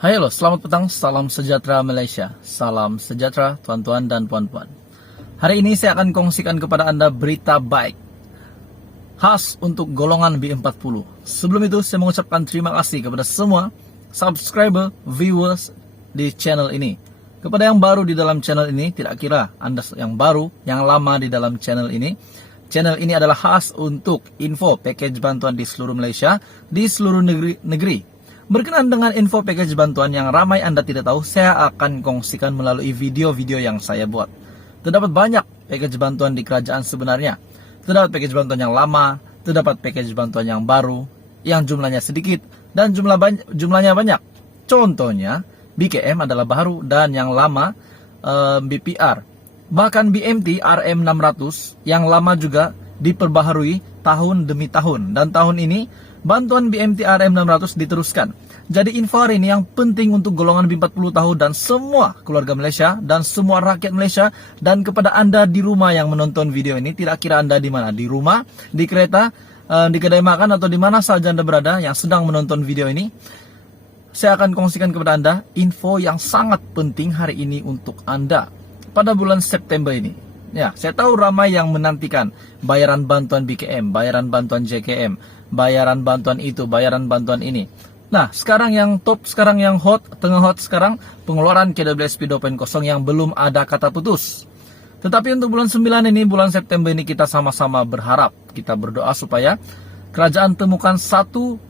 Hai halo, selamat petang, salam sejahtera Malaysia. Salam sejahtera tuan-tuan dan puan-puan. Hari ini saya akan kongsikan kepada Anda berita baik khas untuk golongan B40. Sebelum itu saya mengucapkan terima kasih kepada semua subscriber, viewers di channel ini. Kepada yang baru di dalam channel ini, tidak kira Anda yang baru, yang lama di dalam channel ini. Channel ini adalah khas untuk info package bantuan di seluruh Malaysia, di seluruh negeri. Berkenaan dengan info package bantuan yang ramai Anda tidak tahu, saya akan kongsikan melalui video-video yang saya buat. Terdapat banyak package bantuan di kerajaan sebenarnya. Terdapat package bantuan yang lama, terdapat package bantuan yang baru, yang jumlahnya sedikit, dan jumlahnya banyak. Contohnya, BKM adalah baru dan yang lama BPR. Bahkan BMT RM600 yang lama juga diperbaharui tahun demi tahun. Dan tahun ini, bantuan BMT RM600 diteruskan. Jadi info hari ini yang penting untuk golongan B40 tahun dan semua keluarga Malaysia dan semua rakyat Malaysia, dan kepada Anda di rumah yang menonton video ini, tidak kira Anda di mana, di rumah, di kereta, di kedai makan, atau di mana saja Anda berada yang sedang menonton video ini, saya akan kongsikan kepada Anda info yang sangat penting hari ini untuk Anda pada bulan September ini. Ya, saya tahu ramai yang menantikan bayaran bantuan BKM, bayaran bantuan JKM, bayaran bantuan itu, bayaran bantuan ini. Nah, sekarang yang top, sekarang yang hot, tengah hot sekarang, pengeluaran KWSP 2.0 yang belum ada kata putus. Tetapi untuk bulan 9 ini, bulan September ini, kita sama-sama berharap, kita berdoa supaya kerajaan temukan satu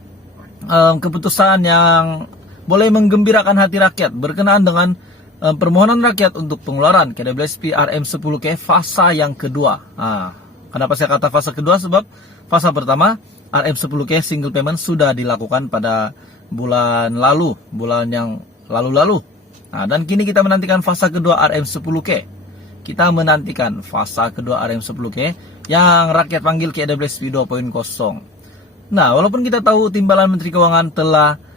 keputusan yang boleh menggembirakan hati rakyat berkenaan dengan permohonan rakyat untuk pengeluaran KWSP RM10K fasa yang kedua. Kenapa saya kata fasa kedua? Sebab fasa pertama RM10K single payment sudah dilakukan pada bulan lalu, bulan yang lalu-lalu. Dan kini kita menantikan fasa kedua RM10K. Kita menantikan fasa kedua RM10K yang rakyat panggil KWSP 2.0. Nah, walaupun kita tahu Timbalan Menteri Keuangan telah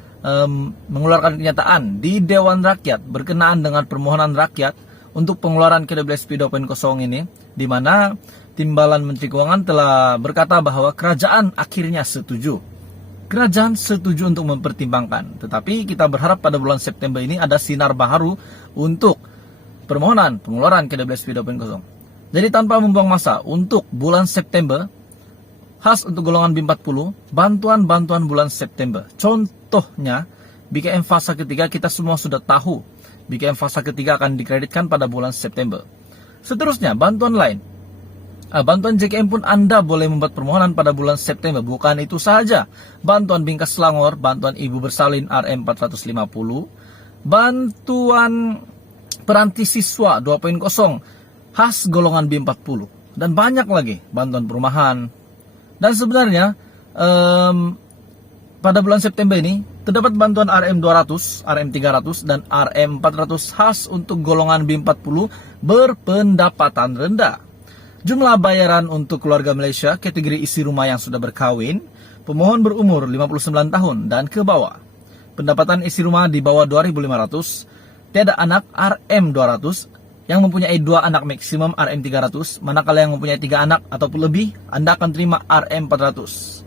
mengeluarkan kenyataan di Dewan Rakyat berkenaan dengan permohonan rakyat untuk pengeluaran KWSP 2.0 ini, di mana Timbalan Menteri Keuangan telah berkata bahwa kerajaan akhirnya setuju. Kerajaan setuju untuk mempertimbangkan. Tetapi kita berharap pada bulan September ini ada sinar baru untuk permohonan pengeluaran KWSP 2.0. Jadi tanpa membuang masa, untuk bulan September, khas untuk golongan B40, bantuan-bantuan bulan September. Contohnya, BKM fasa ketiga kita semua sudah tahu. BKM fasa ketiga akan dikreditkan pada bulan September. Seterusnya, bantuan lain. Bantuan JKM pun Anda boleh membuat permohonan pada bulan September. Bukan itu saja. Bantuan Bingkas Selangor, bantuan Ibu Bersalin RM450, bantuan Peranti Siswa 2.0 khas golongan B40. Dan banyak lagi, bantuan perumahan. Dan sebenarnya pada bulan September ini terdapat bantuan RM200, RM300, dan RM400 khas untuk golongan B40 berpendapatan rendah. Jumlah bayaran untuk keluarga Malaysia kategori isi rumah yang sudah berkahwin, pemohon berumur 59 tahun dan ke bawah. Pendapatan isi rumah di bawah 2.500, tiada anak RM200, yang mempunyai 2 anak maksimum RM300, manakala yang mempunyai 3 anak ataupun lebih, Anda akan terima RM400.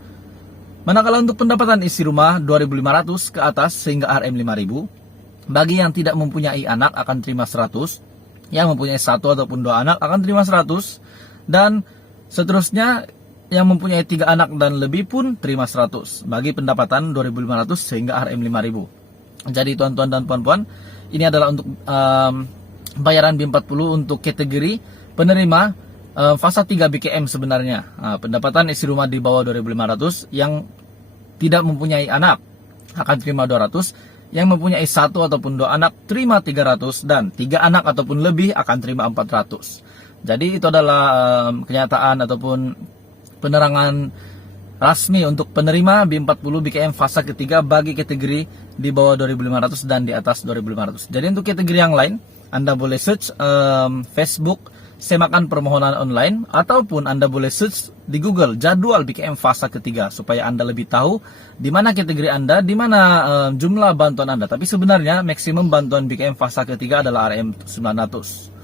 Manakala untuk pendapatan isi rumah 2.500 ke atas sehingga RM5.000, bagi yang tidak mempunyai anak akan terima 100, yang mempunyai 1 ataupun 2 anak akan terima 100, dan seterusnya yang mempunyai 3 anak dan lebih pun terima 100, bagi pendapatan 2.500 sehingga RM5.000. Jadi tuan-tuan dan puan-puan, ini adalah untuk bayaran B40 untuk kategori penerima fasa 3 BKM sebenarnya. Pendapatan isi rumah di bawah 2.500, yang tidak mempunyai anak akan terima 200, yang mempunyai 1 ataupun 2 anak terima 300, dan 3 anak ataupun lebih akan terima 400. Jadi itu adalah kenyataan ataupun penerangan rasmi untuk penerima B40 BKM fasa ketiga bagi kategori di bawah 2.500 dan di atas 2.500. Jadi untuk kategori yang lain, Anda boleh search Facebook Semakan Permohonan Online, ataupun Anda boleh search di Google jadwal BKM fasa ketiga supaya Anda lebih tahu di mana kategori Anda, di mana jumlah bantuan Anda. Tapi sebenarnya maksimum bantuan BKM fasa ketiga adalah RM900.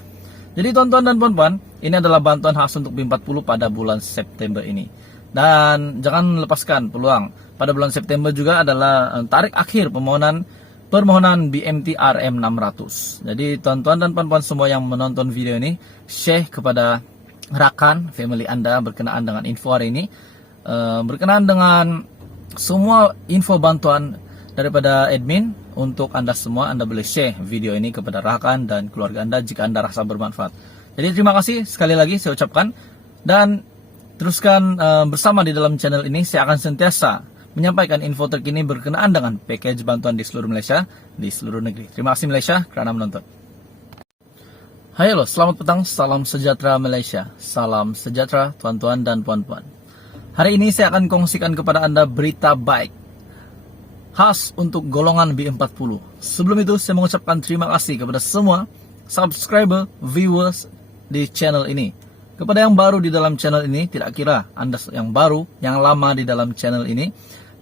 Jadi tuan-tuan dan puan-puan, ini adalah bantuan khas untuk B40 pada bulan September ini. Dan jangan lepaskan peluang. Pada bulan September juga adalah tarik akhir permohonan permohonan BMT RM600. Jadi tuan-tuan dan puan-puan semua yang menonton video ini, share kepada rakan, family Anda berkenaan dengan info hari ini. Berkenaan dengan semua info bantuan daripada admin untuk Anda semua, Anda boleh share video ini kepada rakan dan keluarga Anda jika Anda rasa bermanfaat. Jadi terima kasih sekali lagi saya ucapkan, dan teruskan bersama di dalam channel ini. Saya akan sentiasa menyampaikan info terkini berkenaan dengan package bantuan di seluruh Malaysia, di seluruh negeri. Terima kasih Malaysia kerana menonton. Hai, halo, selamat petang, salam sejahtera Malaysia, salam sejahtera tuan-tuan dan puan-puan. Hari ini saya akan kongsikan kepada Anda berita baik khas untuk golongan B40. Sebelum itu saya mengucapkan terima kasih kepada semua subscriber, viewers di channel ini. Kepada yang baru di dalam channel ini, tidak kira Anda yang baru, yang lama di dalam channel ini.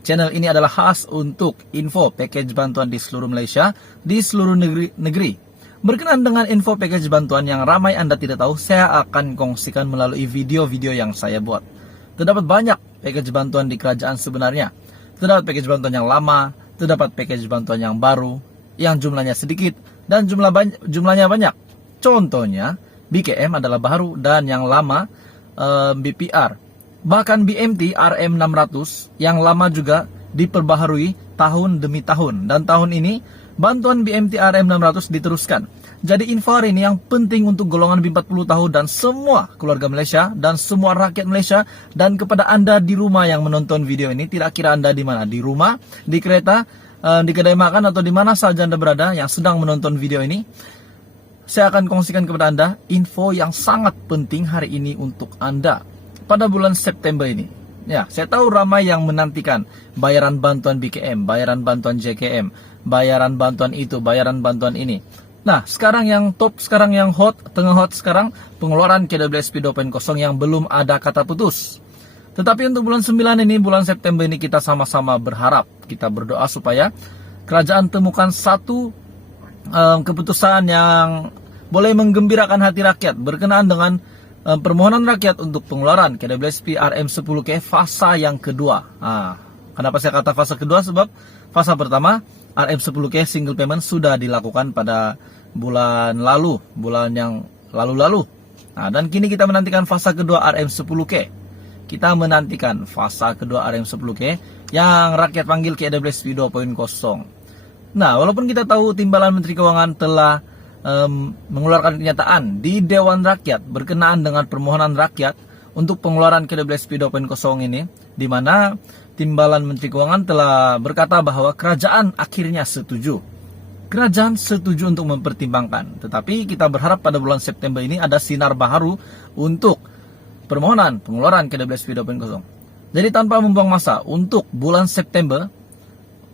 Channel ini adalah khas untuk info package bantuan di seluruh Malaysia, di seluruh negeri. Berkenaan dengan info package bantuan yang ramai Anda tidak tahu, saya akan kongsikan melalui video-video yang saya buat. Terdapat banyak package bantuan di kerajaan sebenarnya. Terdapat package bantuan yang lama, terdapat package bantuan yang baru, yang jumlahnya sedikit, dan jumlahnya banyak. Contohnya, BKM adalah baru dan yang lama BPR. Bahkan BMT RM600 yang lama juga diperbaharui tahun demi tahun. Dan tahun ini bantuan BMT RM600 diteruskan. Jadi info hari ini yang penting untuk golongan B40 tahun dan semua keluarga Malaysia dan semua rakyat Malaysia, dan kepada Anda di rumah yang menonton video ini, tidak kira Anda di mana, di rumah, di kereta, di kedai makan, atau di mana saja Anda berada yang sedang menonton video ini. Saya akan kongsikan kepada Anda info yang sangat penting hari ini untuk Anda pada bulan September ini. Ya, saya tahu ramai yang menantikan bayaran bantuan BKM, bayaran bantuan JKM, bayaran bantuan itu, bayaran bantuan ini. Nah, sekarang yang top, sekarang yang hot, tengah hot sekarang, pengeluaran KWSP 2.0 yang belum ada kata putus. Tetapi untuk bulan 9 ini, bulan September ini, kita sama-sama berharap, kita berdoa supaya kerajaan temukan satu keputusan yang boleh menggembirakan hati rakyat berkenaan dengan permohonan rakyat untuk pengeluaran KWSP RM10K fasa yang kedua. Kenapa saya kata fasa kedua? Sebab fasa pertama RM10K single payment sudah dilakukan pada bulan lalu, bulan yang lalu-lalu. Dan kini kita menantikan fasa kedua RM10K. Kita menantikan fasa kedua RM10K yang rakyat panggil KWSP 2.0. Nah, walaupun kita tahu Timbalan Menteri Keuangan telah mengeluarkan kenyataan di Dewan Rakyat berkenaan dengan permohonan rakyat untuk pengeluaran KWSP 2.0 ini, di mana Timbalan Menteri Keuangan telah berkata bahwa kerajaan akhirnya setuju. Kerajaan setuju untuk mempertimbangkan. Tetapi kita berharap pada bulan September ini ada sinar baru untuk permohonan pengeluaran KWSP 2.0. Jadi tanpa membuang masa, untuk bulan September,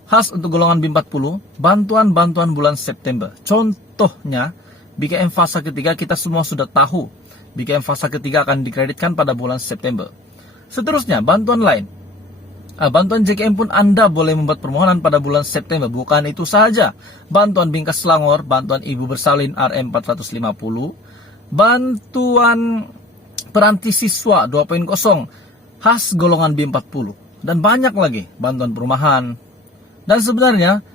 khas untuk golongan B40, bantuan-bantuan bulan September. Contohnya, BKM fasa ketiga kita semua sudah tahu. BKM fasa ketiga akan dikreditkan pada bulan September. Seterusnya, bantuan lain. Bantuan JKM pun Anda boleh membuat permohonan pada bulan September. Bukan itu saja. Bantuan Bingkas Selangor, bantuan Ibu Bersalin RM450, bantuan Peranti Siswa 2.0, khas golongan B40. Dan banyak lagi, bantuan perumahan. Dan sebenarnya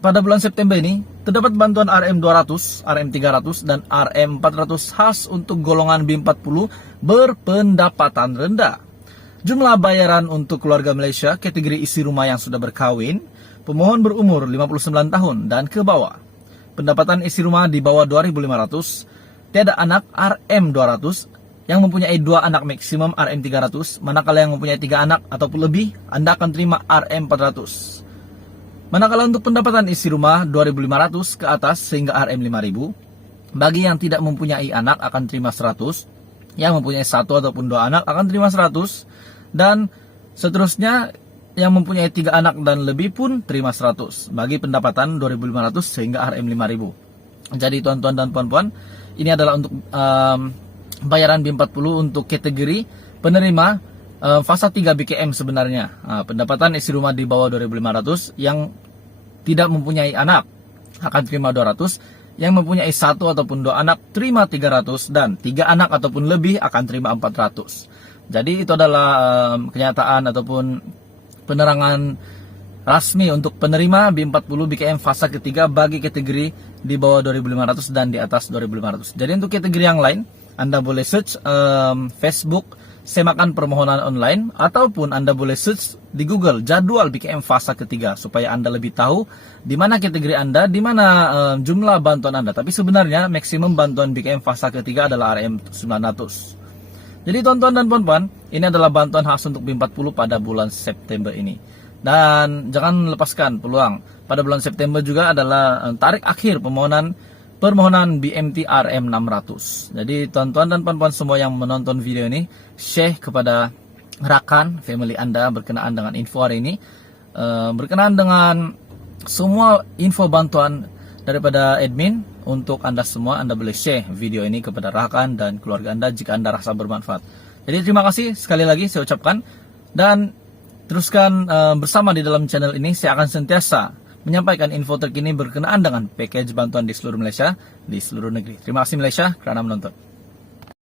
pada bulan September ini terdapat bantuan RM200, RM300, dan RM400 khas untuk golongan B40 berpendapatan rendah. Jumlah bayaran untuk keluarga Malaysia kategori isi rumah yang sudah berkahwin, pemohon berumur 59 tahun dan ke bawah. Pendapatan isi rumah di bawah 2.500, tiada anak RM200, yang mempunyai 2 anak maksimum RM300, manakala yang mempunyai 3 anak ataupun lebih, Anda akan terima RM400. Manakala untuk pendapatan isi rumah 2.500 ke atas sehingga RM5.000, bagi yang tidak mempunyai anak akan terima 100, yang mempunyai 1 ataupun 2 anak akan terima 100, dan seterusnya yang mempunyai 3 anak dan lebih pun terima 100, bagi pendapatan 2.500 sehingga RM5.000. Jadi tuan-tuan dan puan-puan, ini adalah untuk bayaran B40 untuk kategori penerima fasa 3 BKM sebenarnya. Pendapatan isi rumah di bawah 2.500 yang tidak mempunyai anak akan terima 200, yang mempunyai 1 ataupun 2 anak terima 300, dan 3 anak ataupun lebih akan terima 400. Jadi itu adalah kenyataan ataupun penerangan resmi untuk penerima B40 BKM fase ketiga bagi kategori di bawah 2.500 dan di atas 2.500. Jadi untuk kategori yang lain, Anda boleh search Facebook Semakan Permohonan Online, ataupun Anda boleh search di Google jadwal BKM fase ketiga supaya Anda lebih tahu di mana kategori Anda, di mana jumlah bantuan Anda. Tapi sebenarnya maksimum bantuan BKM fase ketiga adalah RM 900. Jadi tuan-tuan dan puan-puan, ini adalah bantuan khas untuk B40 pada bulan September ini. Dan jangan lepaskan peluang. Pada bulan September juga adalah tarik akhir permohonan BMT RM 600. Jadi tuan-tuan dan puan-puan semua yang menonton video ini, share kepada rakan, family Anda berkenaan dengan info hari ini. Berkenaan dengan semua info bantuan daripada admin untuk Anda semua. Anda boleh share video ini kepada rakan dan keluarga Anda jika Anda rasa bermanfaat. Jadi terima kasih sekali lagi saya ucapkan. Dan teruskan bersama di dalam channel ini. Saya akan sentiasa menyampaikan info terkini berkenaan dengan package bantuan di seluruh Malaysia, di seluruh negeri. Terima kasih Malaysia kerana menonton.